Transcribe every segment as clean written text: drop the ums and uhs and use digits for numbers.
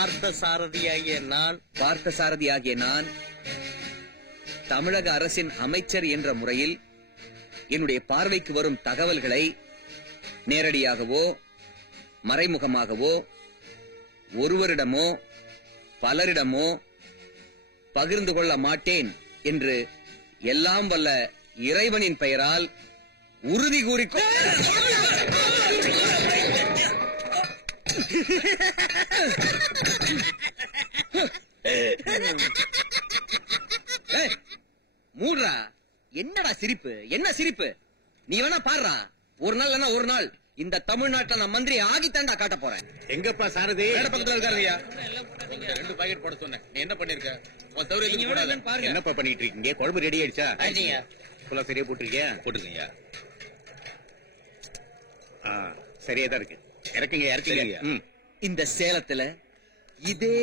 பார்த்தசாரதியாகிய நான் தமிழக அரசின் அமைச்சர் என்ற முறையில் என்னுடைய பார்வைக்கு வரும் தகவல்களை நேரடியாகவோ மறைமுகமாகவோ ஒருவரிடமோ பலரிடமோ பகிர்ந்து கொள்ள மாட்டேன் என்று எல்லாம் வல்ல இறைவனின் பெயரால் உறுதி கூறிக்கொள். மூடுறா. என்னடா சிரிப்பு? என்ன சிரிப்பு? நீ வேணா பாடுறா. ஒரு நாள் இல்லன்னா ஒரு நாள் இந்த தமிழ்நாட்டுல நான் மந்திரி ஆகித்தாண்டா காட்ட போறேன். எங்கப்பா சாரதி? பக்கத்துல இருக்காருயா. 2 பாக்கெட் போட சொன்னேன். நீ என்ன பண்ணிருக்க? என்னப்பா பண்ணிட்டு இருக்கீங்க? குழம்பு ரெடி ஆயிடுச்சா? சரியா போட்டிருக்கியா? போட்டுருக்கீங்க. சரியா தான் இருக்கு. இறக்குங்க இறக்குங்க. இந்த சேலத்துல இதே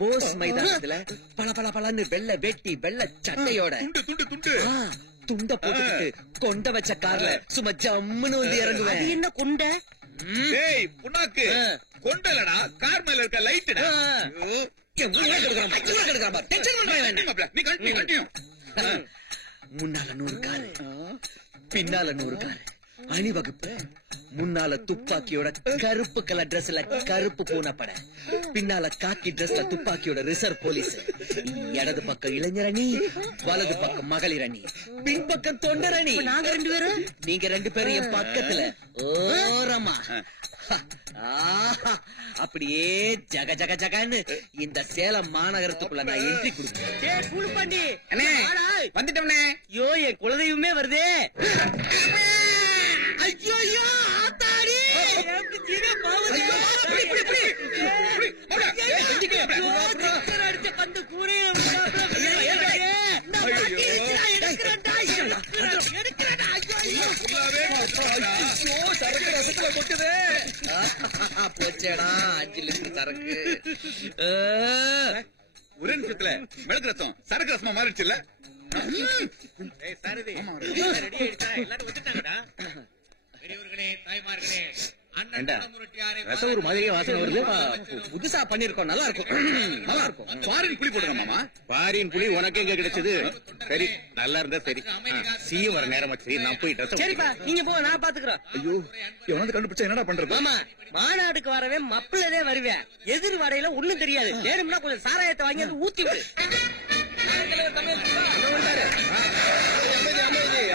போஸ் மைதானத்துல பல பல பலன்னு வெள்ள வேட்டி வெள்ள சட்டையோட துண்ட போட்டுக்கிட்டு கொண்ட வச்ச கார்ல சும்மா ஜம்முன்னு வந்து இறங்குவேன். என்ன கொண்ட? புண்ணாக்கு கொண்டலடா, கார் மேல இருக்க லைட்டுடா. முன்னால 100 காரு, பின்னால 100 காரு, அணிவகுப்பு, முன்னால துப்பாக்கியோட கருப்பு கலர் டிரெஸ்ல கருப்பு பூனப்பட, பின்னால காக்கி டிரெஸ்ல துப்பாக்கியோட ரிசர்வ் போலீஸ், இடது பக்கம் இளைஞரணி, வலது பக்கம் மகளிரணி, பின்பக்கம் தொண்டரணி. நாங்க 2 பேரும், நீங்க 2 பேரும் என் பக்கத்துல ஓரமா. அப்படியே ஜக ஜக ஜகன்னு இந்த சேலம் மாநகரத்துக்குள்ள நான் என்ட்ரி கொடுப்பேன். வந்துட்டோம்னே. ஐயோ, என் குலதெய்வமே வருதே. ஐயோ ஆத்தாடி, போச்சேடா 5 லிட்டர் சரக்கு. ஒரே நிமிஷத்துல மிளகு ரசம் சரக்கு ரசமா மாறிடுச்சுல்ல? ஒரு மாதிரியே வாசனை வருது. புதுசா பண்ணிருக்கோம், நல்லா இருக்கும். நல்லா இருக்கும். பாரின் புளி போடுறோமாமா? பாரின் புளி உனக்கு எங்க கிடைச்சது? சரி, நல்லா இருந்தா சரி. சீயும் வர நேரம் ஆச்சு, நான் போய் ட்ரெஸ். சரிப்பா, நீங்க போங்க, நான் பாத்துக்கிறேன். ஐயோ, எவனாவது கண்டுபிடிச்சா என்னடா பண்றது? ஆமா, மாநாடுக்கு வரவே மப்பிளதே வருவேன். எதிர் வடையில ஒண்ணும் தெரியாது. வேணும்னா கொஞ்சம் சாராயத்தை வாங்கி அது ஊத்தி விடு.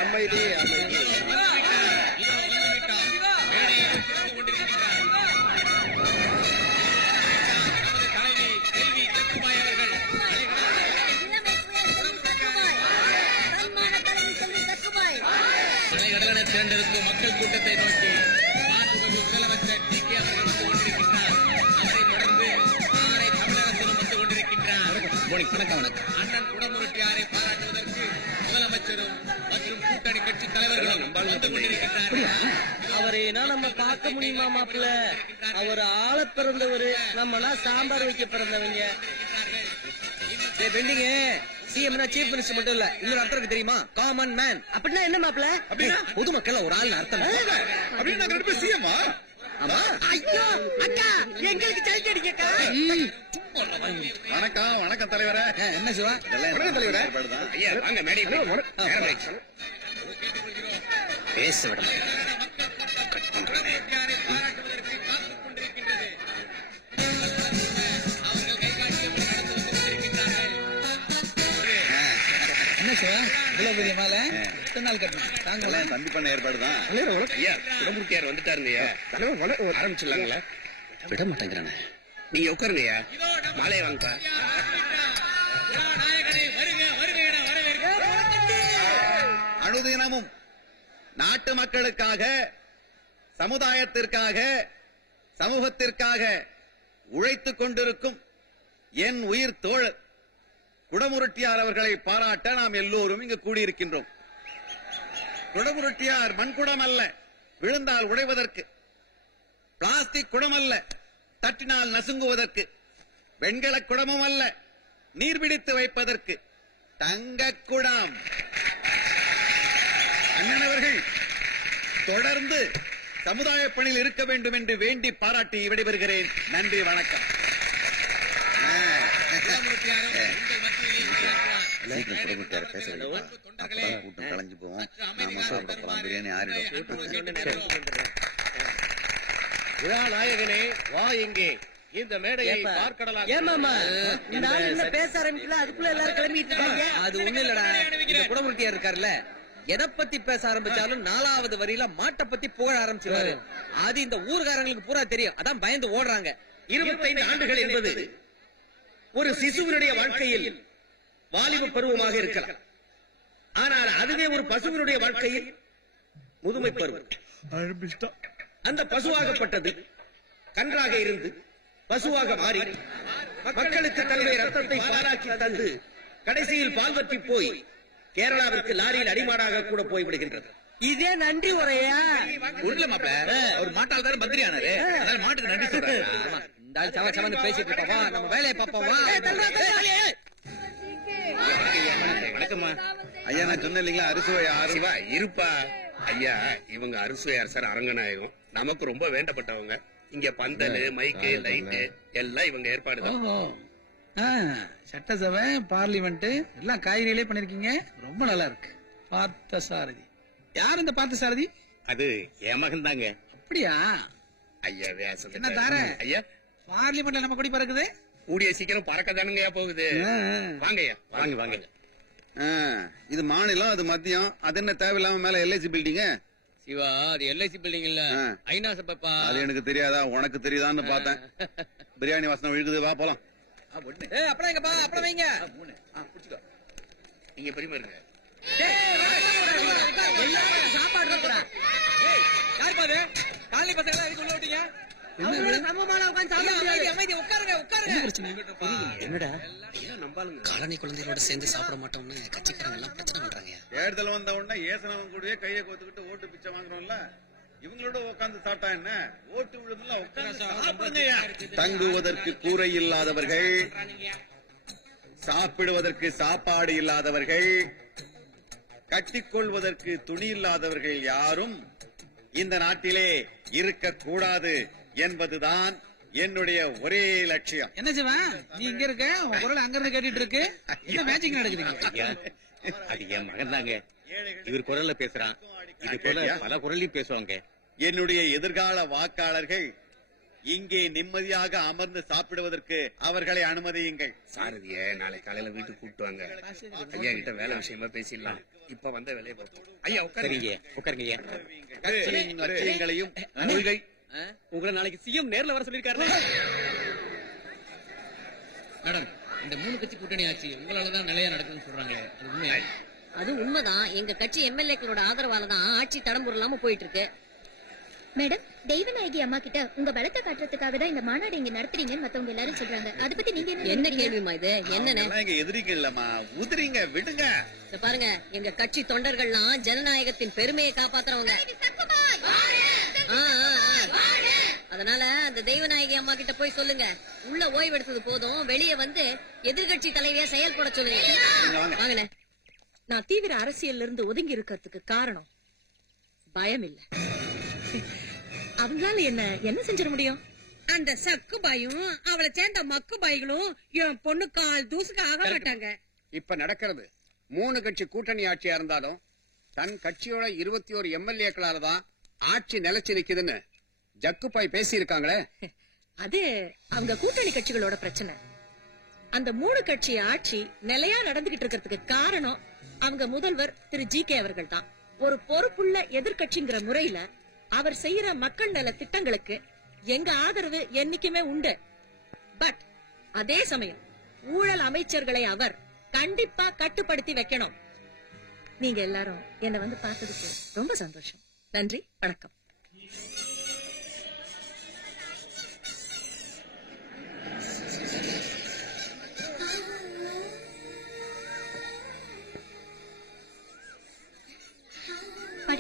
அமைதி அமைதி. தேர்ந்தெடுக்கும் மக்கள் கூட்டத்தை நோக்கி முதலமைச்சர் டி.கே. அவர்கள் வந்து கொண்டிருக்கின்றார். அவரை தொடர்ந்து நாளை தமிழகத்திலும் வந்து கொண்டிருக்கின்றார். அண்ணன் குடமுருட்டியாரை பாராட்டுவதற்கு முதலமைச்சரும் மற்றும் கூட்டணி கட்சி தலைவர்களும் வந்து கொண்டிருக்கின்றார்கள். அவரை நம்ம பார்க்க முடியுமா மாப்பிள்ள? அவர் ஆள பிறந்தவரு, நம்மனா சாம்பார் வைக்க பிறந்தவங்க. பெண்டிங்க சிஎம் சீஃப் மினிஸ்டர் மட்டும் இல்ல, இன்னொரு அர்த்தம் இருக்கு தெரியுமா? Common man. அப்படின்னா என்ன மாப்பிள்ள? பொதுமக்கள் ஒரு ஆள் அர்த்தம். வணக்கம் வணக்கம் தலைவர. என்ன சிவா? தலைவர வாங்க மேடையில் பேச விட. தம்பி பண்ண ஏற்பாடுதான். குடமுருட்டியார் வந்துட்டாருங்கய்யா. ஆரம்பிச்சிடலாங்களா? விட மாட்டேங்கிறானே. நீங்க உட்காருங்கய்யா, மாலையை வாங்கப்பா. அனுதினமும் நாட்டு மக்களுக்காக, சமுதாயத்திற்காக, சமூகத்திற்காக உழைத்துக் கொண்டிருக்கும் என் உயிர் தோழர் குடமுருட்டியார் அவர்களை பாராட்ட நாம் எல்லோரும் இங்கு கூடியிருக்கின்றோம். குடமுருட்டியார் மண்குடம் அல்ல, விழுந்தால் உடைவதற்கு. பிளாஸ்டிக் குடம் அல்ல, தட்டினால் நசுங்குவதற்கு. வெண்கல குடமும் அல்ல, நீர்பிடித்து வைப்பதற்கு. தங்க குடம். அண்ணன் அவர்கள் தொடர்ந்து சமுதாய பணியில் இருக்க வேண்டும் என்று வேண்டி பாராட்டி விடைபெறுகிறேன். நன்றி, வணக்கம். கலைஞ்சு போவோம். பிரியாணி நாயகனே வா இங்கே இந்த மேடையை பார்க்கலாம். பேச ஆரம்பிக்கல அதுக்குள்ள எல்லாரும் கிளம்பிட்டு இருக்காங்க. அது ஒண்ணு இல்லடா, குடமுருட்டியா இருக்காருல்ல, எதை பத்தி பேச ஆரம்பிச்சாலும் 4வது வரியில மாட்டை பத்தி புகழ ஆரம்பிச்சிருவாரு. அது இந்த ஊர்காரங்களுக்கு பூரா தெரியும், அதான் பயந்து ஓடுறாங்க. 25 ஆண்டுகள் என்பது ஒரு சிசுவினுடைய வாழ்க்கையில் வாலிப பருவமாக இருக்கலாம். ஆனால் அதுவே ஒரு பசுவினுடைய வாழ்க்கையில் முதுமை பருவம். அந்த பசுவாகப்பட்டது கன்றாக இருந்து பசுவாக மாறி மக்களுக்கு தன்னுடைய ரத்தத்தை பாராக்கி தந்து கடைசியில் பால்வற்றி போய் கேரளாவிற்கு லாரியில் அடிமாடாக கூட போய்விடுகின்றது. இதே நன்றி உரையா உருள மாப்பிள்ள ஒரு மாட்டால் தானே மந்திரியானாரு, அதனால மாட்டுக்கு நன்றி சொல்றாங்க. பேசிட்டு இருக்கோம், நம்ம வேலையை பார்ப்போம். வணக்கம்மா ஐயா. நான் சொன்னேன் இல்லைங்களா, அறுசுவை சிவா இருப்பா ஐயா. இவங்க அறுசுவை அரசர் அரங்கநாயகம், நமக்கு ரொம்ப வேண்டப்பட்டவங்க. இங்க பந்தல், மைக்கு, லைட்டு எல்லாம் இவங்க ஏற்பாடு தான். சட்டசபை, பார்லிமெண்ட் எல்லாம் காய்கறியிலே பண்ணிருக்கீங்க, ரொம்ப நல்லா இருக்கு. பார்த்த சாரதி யார்? இந்த பார்த்த சாரதி அது என் மகன் தாங்க. அப்படியா ஐயா வேசம் என்ன தார ஐயா. பார்லிமெண்ட்ல நம்ம கொடி பறக்குது, கூடிய சீக்கிரம் பறக்க தானுங்கயா போகுது. வாங்கய்யா, வாங்க வாங்க. இது மாநிலம், அது மத்தியம், அது என்ன தேவையில்லாம மேல எல்ஐசி பில்டிங்? சிவா அது எல்ஐசி பில்டிங் இல்ல, ஐநா சபைப்பா. அது எனக்கு தெரியாதா, உனக்கு தெரியுதான்னு பார்த்தேன். பிரியாணி வாசனை இழுக்குது, வா போலாம். அப்புறம் எங்க பாங்க, அப்புறம் வைங்க. நீங்க பெரியமா சாப்பாடு யாரு பாரு காலனி பசங்க எதுக்கு உள்ள விட்டீங்க? என்னடா நம்பாளுங்க காலனி குழந்தைகளோட சேர்ந்து சாப்பிட மாட்டோம்னு கட்சிக்காரங்க எல்லாம் பிரச்சனை பண்றாங்க. தேர்தல் வந்த உடனே ஏசனவன் கூடயே கையை கோத்துக்கிட்டு ஓட்டு பிச்சை வாங்குறோம்ல, இவங்களோட உட்காந்து சாப்பிட்டா என்ன? ஓட்டு விழுதுல உட்காந்து தங்குவதற்கு கூரை இல்லாதவர்கள், சாப்பிடுவதற்கு சாப்பாடு இல்லாதவர்கள், கட்டிக்கொள்வதற்கு துணி இல்லாதவர்கள் யாரும் இந்த நாட்டிலே இருக்கக்கூடாது என்பதுதான் என்னுடைய ஒரே லட்சியம். என்ன செய்வேன்? நீ இங்க இருக்க, உன் குரல் அங்க இருந்து கேட்டுட்டு இருக்கு. என்ன மேஜிக் நடக்குதுங்க? அது என் மகன் தாங்க, இவர் குரல்ல பேசுறான். இது போல பல குரலையும் பேசுவாங்க. என்னுடைய எதிர்கால வாக்காளர்கள் இங்கே நிம்மதியாக அமர்ந்து சாப்பிடுவதற்கு அவர்களை அனுமதியுங்கள். சாரதிய நாளை காலையில வீட்டுக்கு கூப்பிட்டு வாங்க. ஐயா கிட்ட வேலை விஷயமா பேசிடலாம். இப்ப வந்த வேலையை பார்ப்போம். ஐயா உட்காருங்க, உட்காருங்க. லட்சியங்களையும் உங்களை நாளைக்கு சிஎம் நேர்ல வர சொல்லிருக்காரு. மேடம், இந்த 3 கட்சி கூட்டணி ஆட்சி உங்களாலதான் நிலையா நடக்கும்னு சொல்றாங்களே, அது உண்மையா? அது உண்மைதான். எங்க கட்சி எம்எல்ஏக்களோட ஆதரவால தான் ஆட்சி தடம்புற இல்லாம போயிட்டு இருக்கு. மேடம், தெய்வநாயகி அம்மா கிட்ட உங்க பலத்தை காட்டுறதுக்காக தான் இந்த மாநாடு இங்க நடத்துறீங்கன்னு மத்தவங்க எல்லாரும் சொல்றாங்க. அதை பத்தி நீங்க என்ன கேள்விமா இது? என்னன்னு எதிரிங்க இல்லம்மா, உதிரிங்க, விடுங்க. பாருங்க, எங்க கட்சி தொண்டர்கள்லாம் ஜனநாயகத்தின் பெருமையை காப்பாத்துறவங்க. அதனால அந்த தெய்வநாயகி அம்மா கிட்ட போய் சொல்லுங்க, உள்ள ஓய்வு எடுத்தது போதும், வெளியே வந்து எதிர்கட்சி தலைவியா செயல்பட சொல்லுங்க. வாங்கண்ணே. நான் தீவிர அரசியல்ல இருந்து ஒதுங்கி இருக்கிறதுக்கு காரணம் பயம் இல்ல. அவங்களால என்ன செஞ்சிட முடியும்? அந்த சக்கு பாயும் அவளை சேர்ந்த மக்கு பாய்களும் என் பொண்ணு கால் தூசுக்கு ஆக மாட்டாங்க. இப்ப நடக்கிறது 3 கட்சி கூட்டணி ஆட்சியா இருந்தாலும் தன் கட்சியோட 21 எம்எல்ஏக்களால தான் ஆட்சி நிலைச்சு நிக்குதுன்னு ஜக்குபாய் பேசி இருக்காங்களே. அது அவங்க கூட்டணி கட்சிகளோட பிரச்சனை. அந்த 3 கட்சி ஆட்சி நிலையா நடந்துகிட்டு இருக்கிறதுக்கு காரணம் அவங்க முதல்வர் திரு ஜி.கே. அவர்கள் தான். ஒரு பொறுப்புள்ள எதிர்கட்சிங்கிற முறையில அவர் செய்யற மக்கள் நல திட்டங்களுக்கு எங்க ஆதரவு என்னைக்குமே உண்டு. பட் அதே சமயம் ஊழல் அமைச்சர்களை அவர் கண்டிப்பா கட்டுப்படுத்தி வைக்கணும். நீங்க எல்லாரும் என்ன வந்து பார்த்ததுக்கு ரொம்ப சந்தோஷம். நன்றி, வணக்கம்.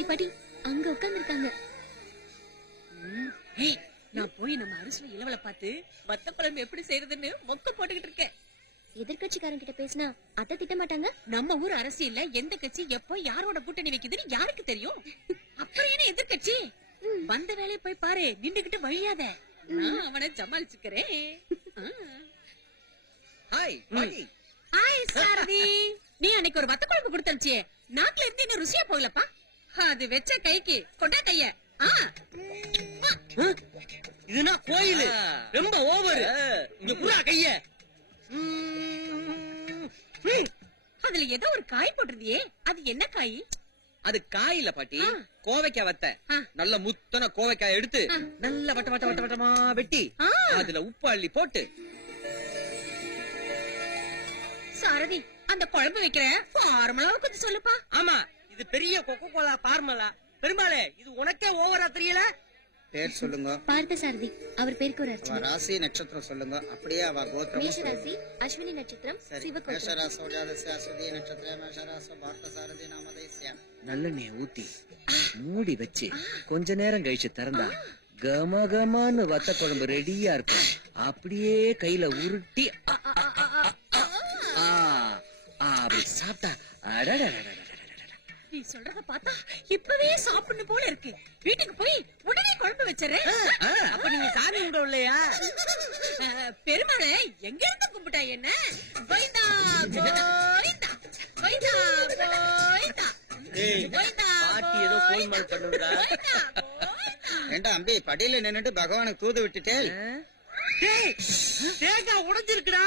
பாடி அங்க உட்கார்ந்து இருக்காங்க. நான் போய் நம்ம அரசுல இளவலை பார்த்து வத்த குழம்பு எப்படி செய்யறதுன்னு மொக்க போட்டுக்கிட்டு இருக்கேன். எதிர்கட்சிக்காரன் கிட்ட பேசினா அத்தை திட்ட மாட்டாங்க. நம்ம ஊர் அரசியல்ல எந்த கட்சி எப்போ யாரோட கூட்டணி வைக்குதுன்னு யாருக்கு தெரியும்? அப்புறம் என்ன எதிர்கட்சி? வந்த வேலையை போய் பாரு, நின்றுகிட்டு வழியாத. நான் அவனை சமாளிச்சுக்கிறேன். ஹாய் பாட்டி. ஹாய் சாரதி. நீ அன்னைக்கு ஒரு வத்த குழம்பு கொடுத்தே, நாக்குல இருந்து இன்னும் ருசியா போகலப்பா. அது வெச்ச கைக்கு கொண்டா கைய. இதுனா கோயில் ரொம்ப ஓவர். இந்த புறா கைய. அதுல ஏதோ ஒரு காய் போட்டிருந்தியே, அது என்ன காய்? அது காயில பாட்டி, கோவைக்காய் வத்த. நல்ல முத்தன கோவைக்காய் எடுத்து நல்ல வட்ட வட்ட வட்ட வட்டமா வெட்டி அதுல உப்பு அள்ளி போட்டு. சாரதி, அந்த குழம்பு வைக்கிற ஃபார்முலா கொஞ்சம் சொல்லுப்பா. ஆமா, இது பெரிய கொக்கோ கோலா ஃபார்முலா. பெரும்பாலே இது உனக்கே ஓவரா தெரியல. பேர் சொல்லுங்க. பார்த்த சாரதி, அவர் பேருக்கு ஒரு அர்த்தம். ராசி நட்சத்திரம் சொல்லுங்க. அப்படியே அவ கோத்திரம். மேஷ ராசி, அஸ்வினி நட்சத்திரம், சிவகோத்திரம். மேஷராசோஜாதஸ்ய அஸ்வதி நட்சத்திரம், மேஷராச பார்த்த சாரதி நாமதேஸ்ய. நல்லெண்ணெய ஊத்தி மூடி வச்சு கொஞ்ச நேரம் கழிச்சு திறந்தா கமகமான வத்த குழம்பு ரெடியா இருக்கும். அப்படியே கையில உருட்டி அப்படி சாப்பிட்டா நீ சொல்றத பார்த்தா இப்பவே சாப்பிடணும் போல இருக்கு. வீட்டுக்கு போய் உடனே குழம்பு வச்சிடறேன். அப்ப நீங்க சாமி கும்பிட இல்லையா? பெருமாளை எங்க இருந்து கும்பிட்டா என்ன? கோயிந்தா கோயிந்தா கோயிந்தா கோயிந்தா. பாட்டி ஏதோ கோல்மால் பண்ணுறா. ஏண்டா அம்பி, படியில நின்னுட்டு பகவானுக்கு தூது விட்டுட்டே. தேங்காய் உடைஞ்சிருக்குடா.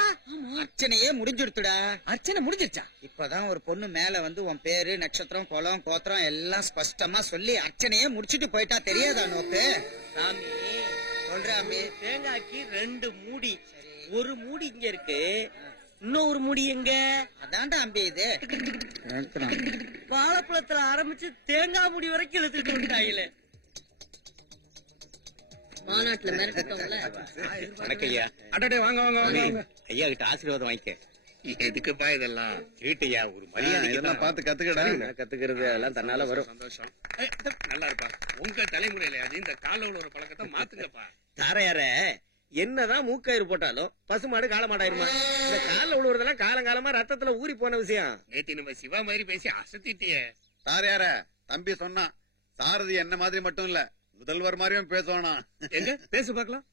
அர்ச்சனையே முடிஞ்சிடுத்துடா. அர்ச்சனை முடிஞ்சிருச்சா? இப்பதான் ஒரு பொண்ணு மேல வந்து உன் பேரு, நட்சத்திரம், குலம், கோத்திரம் எல்லாம் ஸ்பஷ்டமா சொல்லி அர்ச்சனையே முடிச்சிட்டு போயிட்டா. தெரியாதா நோக்கு? சாமி சொல்ற அம்பி. தேங்காய்க்கு 2 மூடி. ஒரு மூடி இங்க இருக்கு, இன்னொரு மூடி எங்க? அதான்டா அம்பி இது. வாழைப்பழத்துல ஆரம்பிச்சு தேங்காய் மூடி வரைக்கும் இழுத்துட்டு வந்துட்டாங்களே. மாநாட்டுல மிரட்டவங்கள. வணக்கம் ஐயா. அடடே, வாங்க வாங்க வாங்க. ஐயா கிட்ட ஆசீர்வாதம் வாங்கிக்க. எதுக்குப்பா இதெல்லாம்? வீட்டையா ஒரு மரியாதை இதெல்லாம் பார்த்து கத்துக்கடா. கத்துக்கிறது எல்லாம் தன்னால வரும். சந்தோஷம். நல்லா இருப்பா. உங்க தலைமுறையில அது இந்த கால ஒரு பழக்கத்தை மாத்துங்கப்பா. தாரையார என்னதான் மூக்கயிறு போட்டாலும் பசுமாடு காலமாடாயிருமா? இந்த கால விழுவுறதெல்லாம் காலங்காலமா ரத்தத்துல ஊறி போன விஷயம். நேத்தி நம்ம சிவா மாதிரி பேசி அசத்திட்டியே. சாரையார தம்பி சொன்னான், சாரதி என்ன மாதிரி மட்டும் இல்ல, முதல்வர் மாதிரியும் பேசுவானா. எங்க பேசு பாக்கலாம்.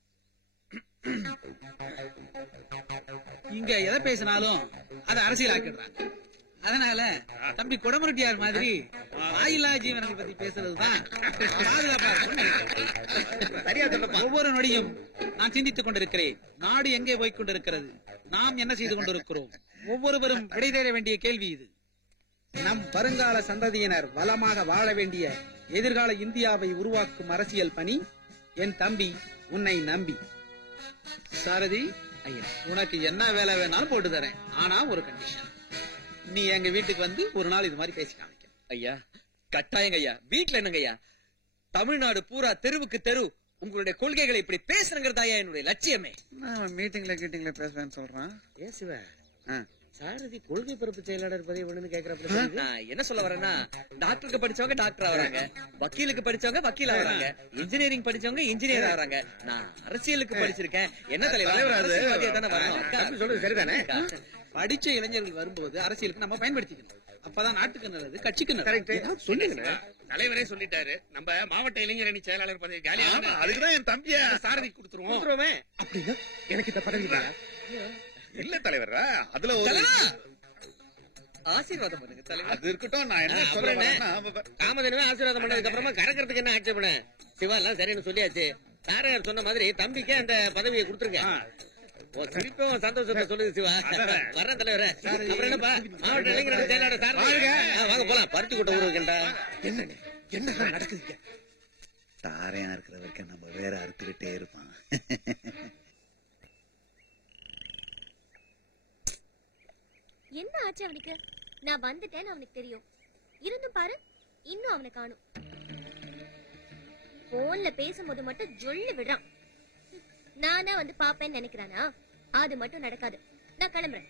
இங்க எதை பேசினாலும் அதை அரசியலாக்கிடுறாங்க. அதனால தம்பி குடமுருட்டியார் மாதிரி வாயிலா ஜீவனங்களை பத்தி பேசுறதுதான் பாதுகாப்பா இருக்கும். ஒவ்வொரு நொடியும் நான் சிந்தித்துக் கொண்டிருக்கிறேன். நாடு எங்கே போய்க் கொண்டிருக்கிறது? நாம் என்ன செய்து கொண்டிருக்கிறோம்? ஒவ்வொருவரும் விடை தேட வேண்டிய கேள்வி இது. நம் வருங்கால சந்ததியினர் வளமாக வாழ வேண்டிய எதிர்கால இந்தியாவை உருவாக்கும் அரசியல் பணி என் தம்பி உன்னை நம்பி. சாரதி, உனக்கு என்ன வேலை வேணாலும் போட்டு தரேன். ஆனா ஒரு கண்டிஷன், நீ எங்க வீட்டுக்கு வந்து ஒரு நாள் இது மாதிரி பேசி காமிக்க. ஐயா கட்டாயங்க ஐயா. வீட்டுல என்னங்க ஐயா, தமிழ்நாடு பூரா தெருவுக்கு தெரு உங்களுடைய கொள்கைகளை இப்படி பேசுறங்கிறதா என்னுடைய லட்சியமே. மீட்டிங்ல பேசுவேன்னு சொல்றான். ஏன் சிவ, சாரதி கொள்கை பரப்பு செயலாளர் பதவி ஒண்ணுன்னு கேக்குறப்ப என்ன சொல்ல வரேன்னா, டாக்டருக்கு படிச்சவங்க டாக்டர் ஆகுறாங்க, வக்கீலுக்கு படிச்சவங்க வக்கீல் ஆகுறாங்க, இன்ஜினியரிங் படிச்சவங்க இன்ஜினியர் ஆகுறாங்க. நான் அரசியலுக்கு படிச்சிருக்கேன். என்ன தலைவர் சொல்றது சரிதானே? படிச்ச இளைஞர்கள் வரும்போது அரசியலுக்கு நம்ம பயன்படுத்திக்கணும். அப்பதான் நாட்டுக்கு நல்லது, கட்சிக்கு நல்லது. சொல்லுங்க. தலைவரே சொல்லிட்டாரு, நம்ம மாவட்ட இளைஞரணி செயலாளர் பதவி காலியா. அதுக்குதான் என் தம்பியா சாரதி கொடுத்துருவோம். அப்படின்னா எனக்கு இந்த பதவி இல்ல தலைவரா, அதுல ஆசீர்வாதம் பண்ணுங்க தலைவர். அது இருக்கட்டும். நான் என்ன சொல்றேன், காமதேனுவே ஆசீர்வாதம் பண்ணதுக்கு அப்புறமா கறக்கிறதுக்கு என்ன ஆட்சேபனை? சிவா எல்லாம் சரின்னு சொல்லியாச்சு. சாரையார் சொன்ன மாதிரி தம்பிக்கே அந்த பதவியை கொடுத்துருக்கேன். சிரிப்பும் சந்தோஷத்தை சொல்லுது சிவா. வர்றேன் தலைவர. அப்புறம் என்னப்பா, மாவட்ட இளைஞர் செயலாளர் சார் வாங்க போலாம். பருத்தி கொட்ட ஊருக்கின்றா என்ன நடக்குது? தாரையா இருக்கிற வரைக்கும் நம்ம வேற அறுத்துக்கிட்டே இருப்பான். என்ன ஆச்சு அவனுக்கு? நான் வந்துட்டேன்னு அவனுக்கு தெரியும். இருந்து பாரு, இன்னும் அவனை காணும். போன்ல பேசும்போது மட்டும் ஜொல்லு விடுறான். நானா வந்து பாப்பேன்னு நினைக்கிறானா? அது மட்டும் நடக்காது. நான் கிளம்புறேன்.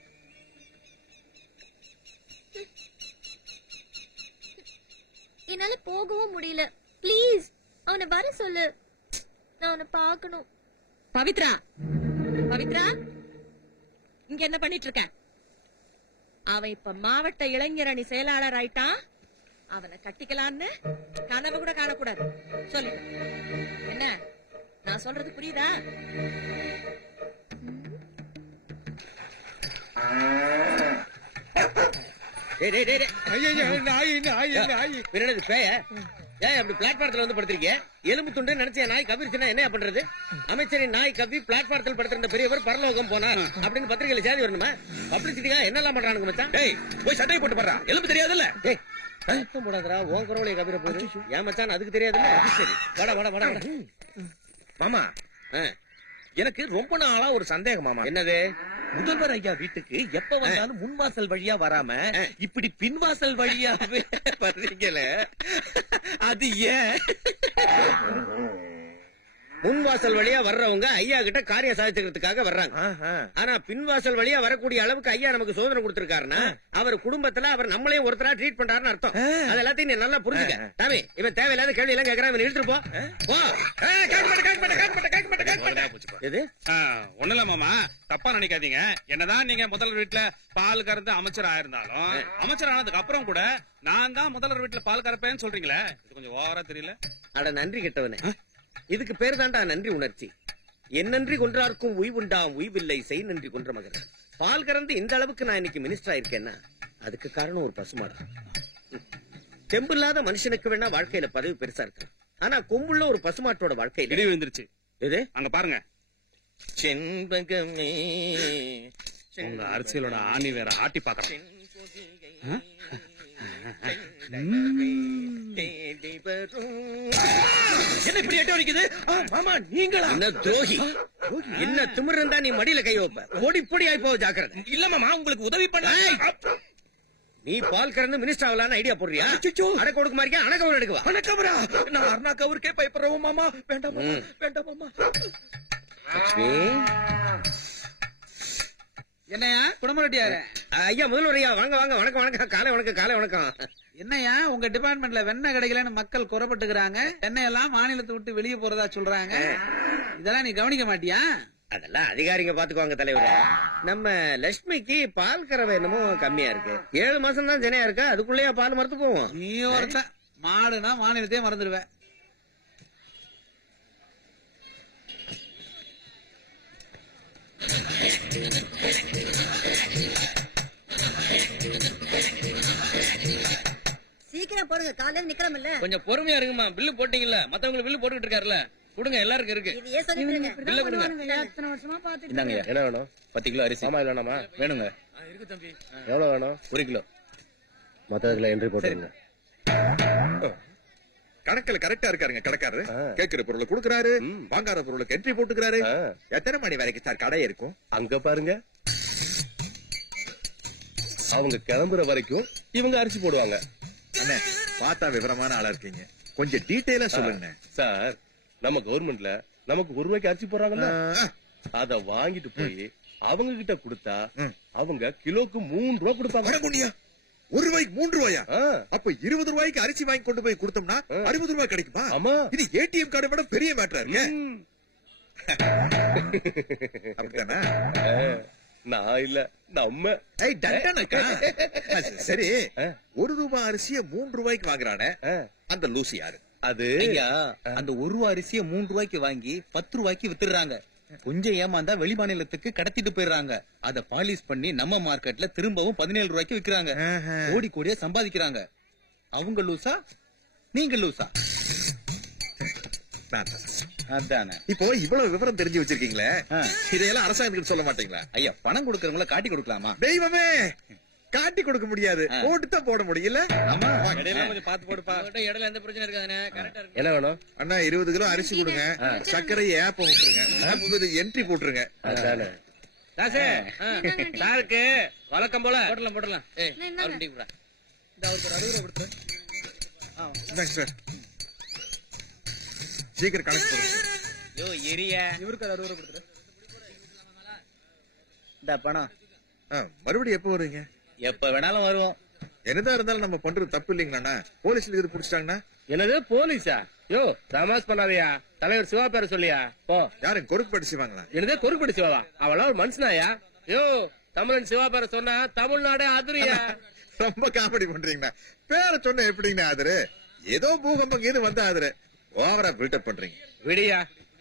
என்னால போகவும் முடியல. பிளீஸ் அவனை வர சொல்லு. நான் அவனை பார்க்கணும். பவித்ரா, பவித்ரா, இங்க என்ன பண்ணிட்டு இருக்க? அவன் இப்ப மாவட்ட இளைஞரணி செயலாளர் ஆயிட்டான். அவனை கட்டிக்கலான்னு கனவு கூட காணக்கூடாது. சொல்லு, என்ன நான் சொல்றது புரியுதா? பின்னாடி பேய ஏன் அப்படி பிளாட்பாரத்துல வந்து படுத்திருக்கீங்க? எலும்பு துண்டு நினைச்ச நாய் கவிருச்சுன்னா என்ன பண்றது? அமைச்சரின் நாய் கவி பிளாட்பாரத்தில் படுத்திருந்த பெரியவர் பரலோகம் போனார் அப்படின்னு பத்திரிகையில செய்தி வரணுமா? பப்ளிசிட்டிக்கா என்னெல்லாம் பண்றானுங்க மச்சான்? போய் சட்டையை போட்டு போடுறா, எலும்பு தெரியாதுல்ல? போடாதரா உன் குரவளைய கவிர போது ஏன் மச்சான் அதுக்கு தெரியாதுல்ல? சரி வாடா வாடா வாடா. மாமா எனக்கு ரொம்ப நாளா ஒரு சந்தேகம் மாமா. என்னது? முதல்வர் ஐயா வீட்டுக்கு எப்ப வந்தாலும் முன்வாசல் வழியா வராம இப்படி பின்வாசல் வழியாவே வர்றீங்களே, அது ஏன்? முன்வாசல் வழியா வர்றவங்க ஐயா கிட்ட காரியம் சாதிச்சுக்கிறதுக்காக வர்றாங்க. ஆனா பின்வாசல் வழியா வரக்கூடிய அளவுக்கு ஐயா நமக்கு சுதந்திரம் கொடுத்திருக்காருன்னா அவர் குடும்பத்துல அவர் நம்மளையும் ஒருத்தரா ட்ரீட் பண்றாருன்னு அர்த்தம். அது எல்லாத்தையும் நீ நல்லா புரிஞ்சுக்க. தாமே இவன் தேவையில்லாத கேள்வி எல்லாம் கேட்கறான், இவன் இழுத்துட்டு போ. இது ஒண்ணுல மாமா, தப்பா நினைக்காதீங்க. என்னதான் நீங்க முதல்வர் வீட்டுல பால் கறந்து அமைச்சர் ஆயிருந்தாலும் அமைச்சர் ஆனதுக்கு அப்புறம் கூட நான் தான் முதல்வர் வீட்டுல பால் கறப்பேன்னு சொல்றீங்களே, இது கொஞ்சம் ஓவரா தெரியல? அட நன்றி கெட்டவனே, இதுக்கு பேர் தான்டா நன்றி உணர்ச்சி. என் நன்றி கொன்றார்க்கும் உய்வுண்டாம் உய்வில்லை செய் நன்றி கொன்ற மகன். பால் கறந்து இந்த அளவுக்கு நான் இன்னைக்கு மினிஸ்டர் ஆயிருக்கேன்னா அதுக்கு காரணம் ஒரு பசுமாடு. செம்பு இல்லாத மனுஷனுக்கு வேணா வாழ்க்கையில பதவி பெருசா இருக்கு, ஆனா கொம்புள்ள ஒரு பசுமாட்டோட வாழ்க்கை இடி விழுந்துருச்சு. இது அங்க பாருங்க, செண்பகமே உங்க அரசியலோட ஆணி வேற ஆட்டி பாக்குறேன். என்ன இப்படி எட்ட வரைக்குது? மாமா நீங்களா? என்ன துரோகி, என்ன திமிர் இருந்தா நீ மடியில கை வைப்ப, பொடி பொடி ஆயி போக ஜாக்கிரதை. இல்ல மாமா, உங்களுக்கு உதவி பண்ண. நீ பால் கறந்து மினிஸ்டர் ஆகலான்னு ஐடியா போடுறியா? அடக்க ஒடுக்க மாதிரி அணக்கவர் எடுக்குவா? அணக்கவரா? நான் அருணா கவருக்கே பயப்படுறோம் மாமா. வேண்டாம் மாமா, வேண்டாம் மாமா. என்னையா குடமுரட்டியாரு? ஐயா முதல்வர் ஐயா, வாங்க வாங்க. வணக்கம் வணக்கம். காலை வணக்கம், காலை வணக்கம். என்னையா உங்க டிபார்ட்மெண்ட்ல வெண்ணெய் கிடைக்கலன்னு மக்கள் குறப்பட்டுக்கிறாங்க, எண்ணெயெல்லாம் மாநிலத்தை விட்டு வெளியே போறதா சொல்றாங்க. இதெல்லாம் நீ கவனிக்க மாட்டியா? அதெல்லாம் அதிகாரிங்க பாத்துக்குவாங்க தலைவர். நம்ம லட்சுமிக்கு பால் கறவை என்னமோ கம்மியா இருக்கு. 7 மாசம் தான் ஜனையா இருக்கா, அதுக்குள்ளேயே பால் மறுத்து போவோம். நீ ஒருத்த மாடுனா மாநிலத்தையே மறந்துடுவேன். சீக்கிரம் போடுங்க, காலையில நிக்கிறோம் இல்ல. கொஞ்சம் பொறுமையா இருக்குமா, பில்லு போட்டீங்கல்ல, மத்தவங்களுக்கு பில்லு போட்டுக்கிட்டு இருக்காருல்ல, கொடுங்க எல்லாருக்கும் இருக்கு. இதையே சொல்லிடுங்க. பில்ல கொடுங்க. எத்தனை வருஷமா பாத்துட்டு இந்தாங்க, என்ன வேணும்? 10 கிலோ அரிசி. ஆமா இல்லனாமா வேணுங்க. இருக்கு தம்பி. எவ்வளவு வேணும்? 1 கிலோ. மத்ததுல என்ட்ரி போட்டுருங்க. கணக்குல கரெக்டா இருக்காருங்க கடைக்காரரு. கேட்கிற பொருளை கொடுக்கறாரு, வாங்காத பொருளுக்கு என்ட்ரி போட்டுக்கிறாரு. எத்தனை மணி வரைக்கும் சார் கடை இருக்கும்? அங்க பாருங்க, அவங்க கிளம்புற வரைக்கும் இவங்க அரிசி போடுவாங்க. என்ன பார்த்தா விவரமான ஆளா இருக்கீங்க, கொஞ்சம் டீடைலா சொல்லுங்க சார். நம்ம கவர்மெண்ட்ல நமக்கு 1 ரூபாய்க்கு அரிசி போடுறாங்கல்ல, அத வாங்கிட்டு போய் அவங்க கிட்ட கொடுத்தா அவங்க கிலோக்கு 3 ரூபாய் கொடுப்பாங்க. 1 ரூபாய்க்கு 3 ரூபாயா? அப்ப 20 ரூபாய்க்கு அரிசி வாங்கி கொண்டு போய் கொடுத்தோம்னா 60 ரூபாய் கிடைக்குமா? ஆமா, இது ஏடிஎம் கார்டு விட பெரிய மேட்டரா இருக்கு. அப்படித்தானே? நான் இல்ல, நம்ம. சரி, 1 ரூபாய் அரிசிய 3 ரூபாய்க்கு வாங்குறானே, அந்த லூசி யாரு? அது அந்த 1 ரூபாய் அரிசிய 3 ரூபாய்க்கு வாங்கி 10 ரூபாய்க்கு வித்துறாங்க. கொஞ்சம் ஏமாந்தா வெளி மாநிலத்துக்கு கடத்திட்டு போயிடுறாங்க. அத பாலிஷ் பண்ணி நம்ம மார்க்கெட்ல திரும்பவும் 17 ரூபாய்க்கு விக்கிறாங்க. கோடி கோடியா சம்பாதிக்கிறாங்க. அவங்க லூசா, நீங்க லூசா? அதானே. இப்போ இவ்வளவு விவரம் தெரிஞ்சு வச்சிருக்கீங்களே, இதையெல்லாம் அரசாங்கத்துக்கு சொல்ல மாட்டீங்களா? ஐயா, பணம் கொடுக்கறவங்கள காட்டி கொடுக்கலாமா? தெய்வமே, காட்டி கொடுக்க முடியாது, ஓட்டு தான் போட முடியல. கொஞ்சம் பாத்து போடுப்பா. இடையில எந்த பிரச்சனை இருக்காதுன்னு கரெக்டா இருக்கு. என்ன வேணும்? அண்ணா 20 கிலோ அரிசி கொடுங்க, சர்க்கரை ஏப்பம் விட்டுருங்க, என்ட்ரி போட்டுருங்க. சாருக்கு வழக்கம் போல போடலாம் போடலாம். சீக்கிரம் கணக்கு இவருக்கு 60 ரூபாய் கொடுத்துரு. இந்த பணம் மறுபடியும் எப்ப வருவீங்க? எப்ப வேணாலும் வருவோம். என்னதான் இருந்தாலும் நம்ம பண்றது தப்பு இல்லீங்களாண்ணா? போலீஸ்ல இது புடிச்சிட்டாங்கன்னா? என்னது போலீஸா? யோ தமாஸ் பண்ணாதயா, தலைவர் சிவா பேர சொல்லியா போ. யாரும் கொருக்கு படிச்சுவாங்களா? என்னது கொருக்கு படிச்சுவா? அவளா ஒரு மனுஷனாயா? யோ தமிழன் சிவா பேர சொன்னா தமிழ்நாடே அதிரியா. ரொம்ப காமெடி பண்றீங்களா? பேரை சொன்ன எப்படிங்கண்ணா ஆதரு? ஏதோ பூகம்பம் இது வந்தா ஆதரு ஓவரா பில்டப் பண்றீங்க. விடியா,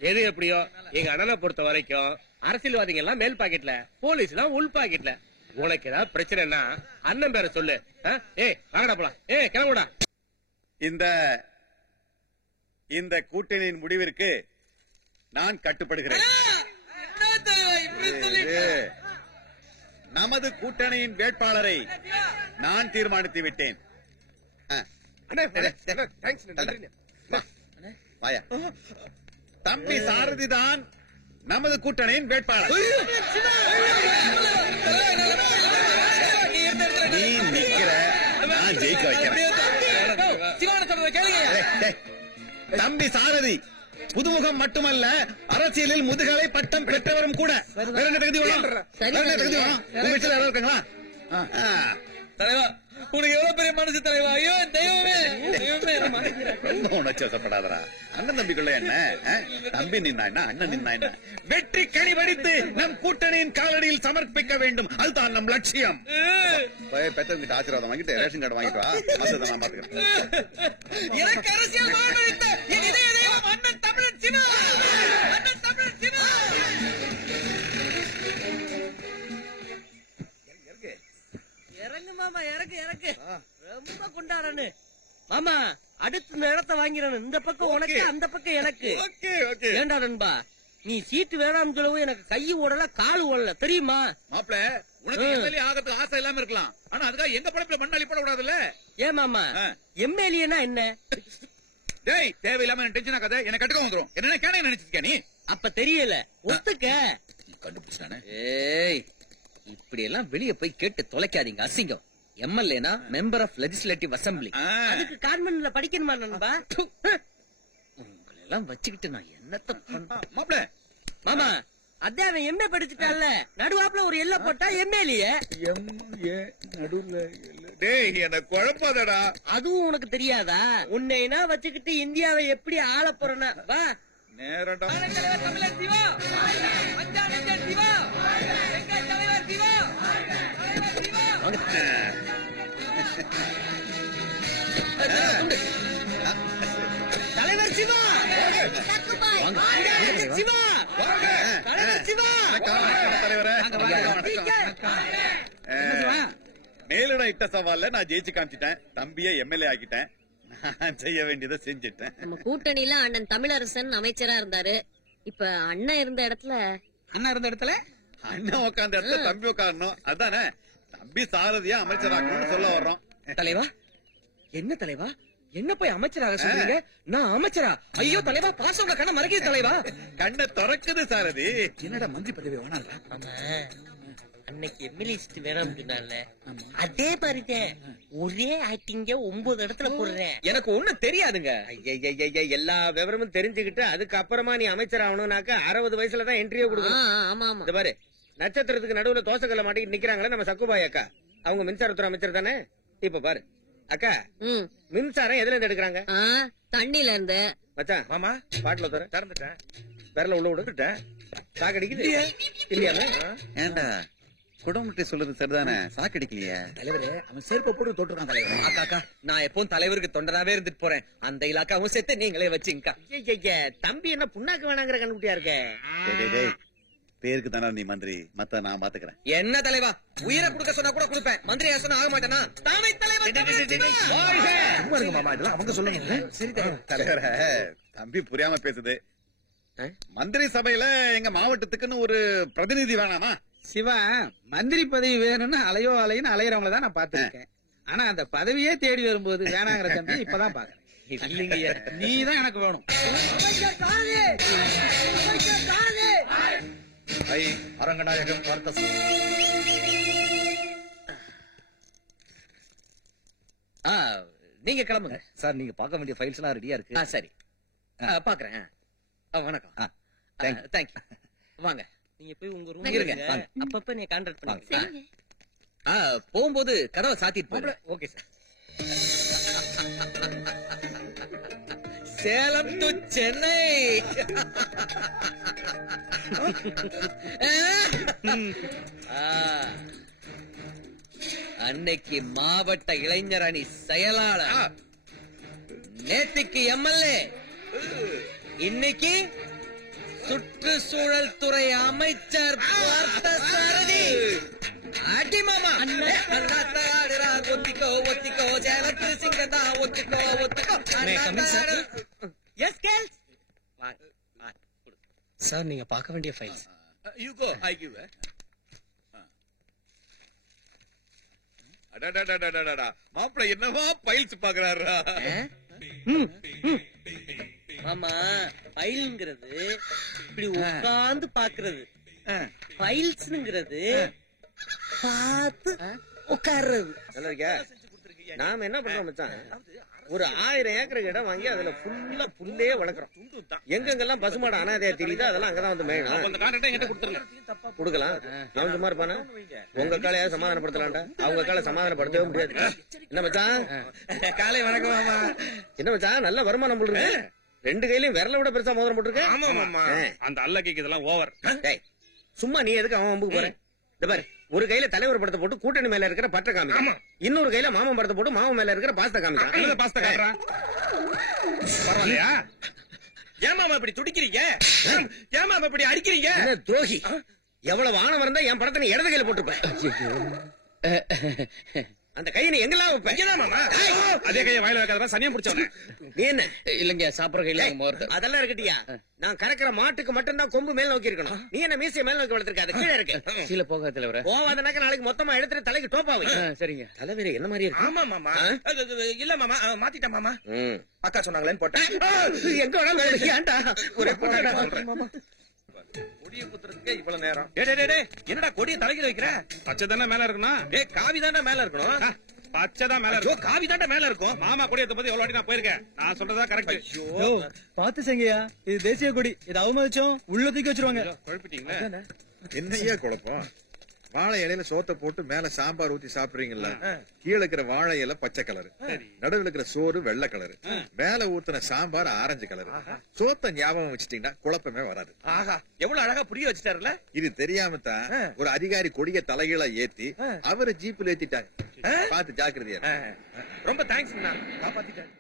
எது எப்படியோ எங்க அண்ணனை பொறுத்த வரைக்கும் அரசியல்வாதிகள் எல்லாம் மேல் பாக்கெட்ல, போலீஸ் எல்லாம் உள் பாக்கெட்ல. உனக்கு ஏதாவது பிரச்சனைனா அண்ணன் பேரை சொல்லு. ஏய் வாங்கடா போலாம். ஏய் கிளம்புடா. இந்த கூட்டணியின் முடிவிற்கு நான் கட்டுப்படுகிறேன். நமது கூட்டணியின் வேட்பாளரை நான் தீர்மானித்து விட்டேன். தம்பி சாரதிதான் நமது கூட்டணியின் வேட்பாளர். நீ நிக்கிற, நான் ஜெயிக்க வைக்கிறேன். தம்பி சாரதி புதுமுகம் மட்டுமல்ல, அரசியலில் முதுகலை பட்டம் பெற்றவரும் கூட. வேற என்ன தகுதி வேணும்? இருக்குங்களா தலைவா? உனக்கு எவ்வளவு பெரிய மனசு தலைவா? ஐயோ தெய்வமே, உணர்ச்சப்படாதரா. அண்ணன் தம்பிக்குள்ள என்ன? தம்பி நின்னா என்ன, அண்ணன் நின்னா என்ன? வெற்றி கனி வடித்து நம் கூட்டணியின் காலடியில் சமர்ப்பிக்க வேண்டும். அதுதான் நம் லட்சியம். பெற்றவங்கிட்ட ஆசீர்வாதம் வாங்கிட்டு ரேஷன் கார்டு வாங்கிட்டு வா. அதை நான் பாத்துக்கிறேன். இறங்கு மாமா, இறங்கு இறங்கு. ரொம்ப குண்டாரன்னு மாமா. அடுத்த இடத்தை வாங்கிறேன். இந்த பக்கம் உனக்கு, அந்த பக்கம் எனக்கு. ஏண்டா நண்பா, நீ சீட்டு வேணாம்னு சொல்லவும் எனக்கு கை ஓடல, கால் ஓடல, தெரியுமா? மாப்பிள, உனக்கு எம்எல்ஏ ஆகிறதுக்கு ஆசை இல்லாம இருக்கலாம். ஆனா அதுக்காக எங்க படத்துல மண்ணாளி போடக்கூடாதுல்ல. ஏன் மாமா, எம்எல்ஏனா என்ன? டேய், தேவையில்லாம டென்ஷன் ஆகாத. என்ன கட்டுக்க வந்துரும். என்ன கேன நினைச்சிருக்க நீ? அப்ப தெரியல, ஒத்துக்க. கண்டுபிடிச்சானே. ஏய், இப்படி எல்லாம் வெளிய போய் கேட்டு தொலைக்காதீங்க, அசிங்கம். எம்எல்ஏனா மெம்பர் ஆஃப் லெஜிஸ்லேட்டிவ் அசம்பிளி. அதுக்கு கான்வென்ட்ல படிக்கணுமா நண்பா? உங்களை எல்லாம் வச்சுக்கிட்டு நான் என்னத்த மாப்பிள? மாமா, அதான் அவன் எம்ஏ படிச்சுட்டான்ல, நடுவாப்புல ஒரு எல்ல போட்டா எம்எல்ஏ. நடுவுல டேய், என்ன குழப்பாதடா. அதுவும் உனக்கு தெரியாதா? உன்னைனா வச்சுக்கிட்டு இந்தியாவை எப்படி ஆள போறனா? வா நேரடா. தலைவர் சிவா, சிவா, தலைவர் சிவா. மேலிடம் இட்ட சவால்ல நான் ஜெயிச்சு காமிச்சிட்டேன். தம்பியை எம்எல்ஏ ஆக்கிட்டேன். நான் செய்ய வேண்டியதை செஞ்சுட்டேன். நம்ம கூட்டணியில அண்ணன் தமிழரசன் அமைச்சரா இருந்தாரு. இப்ப அண்ணன் இருந்த இடத்துல அண்ணன் உட்கார்ந்த இடத்துல தம்பி உட்காரணும். அதானே தம்பி சாரதியா அமைச்சராக்கணும்னு சொல்ல வர்றோம். தலைவா, என்ன தலைவா, என்ன போய் அமைச்சராக சொல்றீங்க? நான் அமைச்சரா? ஐயோ தலைவா, பாசோட கண்ண மறைக்குது தலைவா. கண்ணை திறக்குது சாரதி. என்னடா மந்திரி பதவி வேணாம்ல? அன்னைக்கு எம்எல்ஏ சீட் வேணாம் சொன்னால, அதே மாதிரிதான் ஒரே ஆக்டிங்க 9 இடத்துல போடுறேன். எனக்கு ஒண்ணும் தெரியாதுங்க. எல்லா விவரமும் தெரிஞ்சுக்கிட்டு அதுக்கப்புறமா நீ அமைச்சர் ஆகணும்னாக்க 60 வயசுலதான் என்ட்ரியே கொடுக்கணும். இந்த பாரு, நட்சத்திரத்துக்கு நடுவுல தோசைக்கல்ல மாட்டிக்கிட்டு நிக்கிறாங்களே நம்ம சக்குபாய் அக்கா, அவங்க மின்சாரத்துறை அமைச்சர் தானே. இப்ப பாரு அக்கா, மின்சாரம் எதுல இருந்து எடுக்கிறாங்க? தண்ணில இருந்து. மச்சான், மாமா பாட்டில தர திறந்துட்டேன், விரல உள்ள விட்டுட்டேன், சாக்கடிக்குது இல்லையா? ஏண்டா குடும்பத்தை சொல்றது சரிதானே? சாக்கடிக்கலையா? தலைவரே, அவன் செருப்பை போட்டு தொட்டுருக்கான் தலைவர். அக்கா, நான் எப்பவும் தலைவருக்கு தொண்டராவே இருந்துட்டு போறேன். அந்த இலாக்காவும் சேர்த்து நீங்களே வச்சுங்கக்கா. தம்பி என்ன புண்ணாக்கு வேணாங்கிற கண்டுபிட்டியா இருக்க? பேருக்கு தானே நீ மந்திரி, மத்த நான் பாத்துக்கிறேன். என்ன தலைவா, உயிரை கொடுக்க சொன்னா கூட கொடுப்பேன், மந்திரி சொன்னா ஆக மாட்டேனா? தாமே தலைவர் அவங்க சொல்லுங்க. சரி தலைவர, தம்பி புரியாம பேசுது. மந்திரி சபையில எங்க மாவட்டத்துக்குன்னு ஒரு பிரதிநிதி வேணாமா? சிவா, மந்திரி பதவி வேணும்னு அலையோ அலைன்னு அலையறவங்கள தான் நான் பாத்துருக்கேன். ஆனா அந்த பதவியே தேடி வரும்போது வேணாங்கிற தம்பி இப்பதான் பாக்குறேன். நீதான் எனக்கு வேணும். அரங்கநாயகன் பார்த்த நீங்க கிளம்புங்க சார். நீங்க பார்க்க வேண்டிய ஃபைல்ஸ் எல்லாம் ரெடியா இருக்கு. சரி, பாக்குறேன். வணக்கம். தேங்க்யூ. வாங்க, நீங்க போய் உங்க ரூம் இருங்க. அப்பப்ப நீ கான்டாக்ட் பண்ணுங்க. போகும்போது கதவை சாத்திட்டு போங்க. Okay sir. Salem to Chennai. அன்னைக்கு மாவட்ட இளைஞர் அணி செயலாளர், நேற்றுக்கு எம்எல்ஏ, இன்னைக்கு சுற்றுச்சூழல் துறை அமைச்சர் பார்த்தசாரதி. அடி மாமா அண்ணாத்தாடுறா ஒத்திக்கோ ஒத்திக்கோ ஜெயலத்து சிங்கந்தா ஒத்திக்கோ ஒத்திக்கோ எஸ் கேர்ள்ஸ் சார் நீங்க பார்க்க வேண்டிய files you go I give அடடடடடடா மாப்பிள என்னவா பைல்ஸ் பாக்குறாரா மாமா ஃபைல்ங்கிறது இப்படி உட்கார்ந்து பாக்குறது ஃபைல்ஸ்ங்கிறது பார்த்து உட்கார்றது நல்லா இருக்கா நாம என்ன பண்றோம் மச்சான் ஒரு 1000 ஏக்கருக்கு இடம் வாங்கி அதுல ஃபுல்லா புல்லே வளர்க்குறோம் எங்கெங்கெல்லாம் பசுமாடு அனாதையா தெரியுதோ அதெல்லாம் அங்கதான் வந்து மேயணும் கொடுக்கலாம் நான் சும்மா இருப்பானா உங்க காலையாவது சமாதானப்படுத்தலாம்டா அவங்க காலை சமாதானப்படுத்தவே முடியாது என்ன மச்சான் காலை வணக்கம் மாமா என்ன மச்சான் நல்ல வருமானம் போடுறது 2 கையிலயும் விரல விட பெருசா மோதிரம் போட்டுருக்க ஆமா மாமா அந்த அல்லக்கைக்கு இதெல்லாம் ஓவர் சும்மா நீ எதுக்கு அவன் அம்புக்கு போற இந்த பாரு ஒரு கையில தலைவர் படத்தை போட்டு கூட்டணி மேல இருக்கிற பட்டை காமிக்க இன்னொரு கையில மாமன் படத்தை போட்டு மாமன் மேல இருக்கிற பாஸ்தா காமிக்க பாஸ்தா காட்டுறான் பரவாயில்லையா ஏன் மாமா இப்படி துடிக்கிறீங்க ஏன் மாமா இப்படி அடிக்கிறீங்க துரோகி எவ்வளவு ஆணவம் இருந்தா என் படத்தை நீ இடது கையில போட்டுப்பேன் அந்த கையை நீ எங்கெல்லாம் வைப்பேன் மாமா அதே கையை வாயில வைக்காத சனியம் பிடிச்சவன நீ என்ன இல்லங்க சாப்பிடுற கையில அதெல்லாம் இருக்கட்டியா நான் கறக்கிற மாட்டுக்கு மட்டும் தான் கொம்பு மேல நோக்கி இருக்கணும் நீ என்ன மீசைய மேல நோக்கி வளர்த்திருக்க அது கீழே இருக்கு கீழே போக தலைவர போவாதனாக்க நாளைக்கு மொத்தமா எடுத்துட்டு தலைக்கு டோப்பாவை சரிங்க தலைவர என்ன மாதிரி இருக்கு ஆமா மாமா இல்ல மாமா மாத்திட்டேன் மாமா அக்கா சொன்னாங்களேன்னு போட்டேன் எங்க வேணாலும் ஏன்டா ஒரே மாமா கொடிய குத்துறதுக்கு இவ்வளவு நேரம் என்னடா கொடிய தலையில வைக்கிற பச்சை தானே மேல இருக்கணும் காவி தாண்டா மேல இருக்கணும் பச்சை தான் மேல இருக்கும் காவி தாண்டா மேல இருக்கும் மாமா கொடியத்தை பத்தி எவ்வளவு வாட்டி நான் போயிருக்கேன் நான் சொல்றதா கரெக்ட் பாத்து செங்கயா இது தேசிய கொடி இது அவமதிச்சோம் உள்ள தூக்கி வச்சிருவாங்க குழப்பிட்டீங்களா என்னையா குழப்பம் வாழை இலையில சோத்தை போட்டு மேல சாம்பார் ஊத்தி சாப்பிடுறீங்கல்ல கீழே இருக்கிற வாழை இலை பச்சை கலரு நடுவில் இருக்கிற சோறு வெள்ளை கலரு மேல ஊத்துன சாம்பார் ஆரஞ்சு கலரு சோத்தை ஞாபகம் வச்சுட்டீங்கன்னா குழப்பமே வராது ஆஹா எவ்வளவு அழகா புரிய வச்சுட்டாருல இது தெரியாம தான் ஒரு அதிகாரி கொடிய தலைகீழா ஏத்தி அவரு ஜீப்ல ஏத்திட்டாங்க பார்த்து ஜாக்கிரதையா ரொம்ப தேங்க்ஸ் காப்பாத்திட்டாரு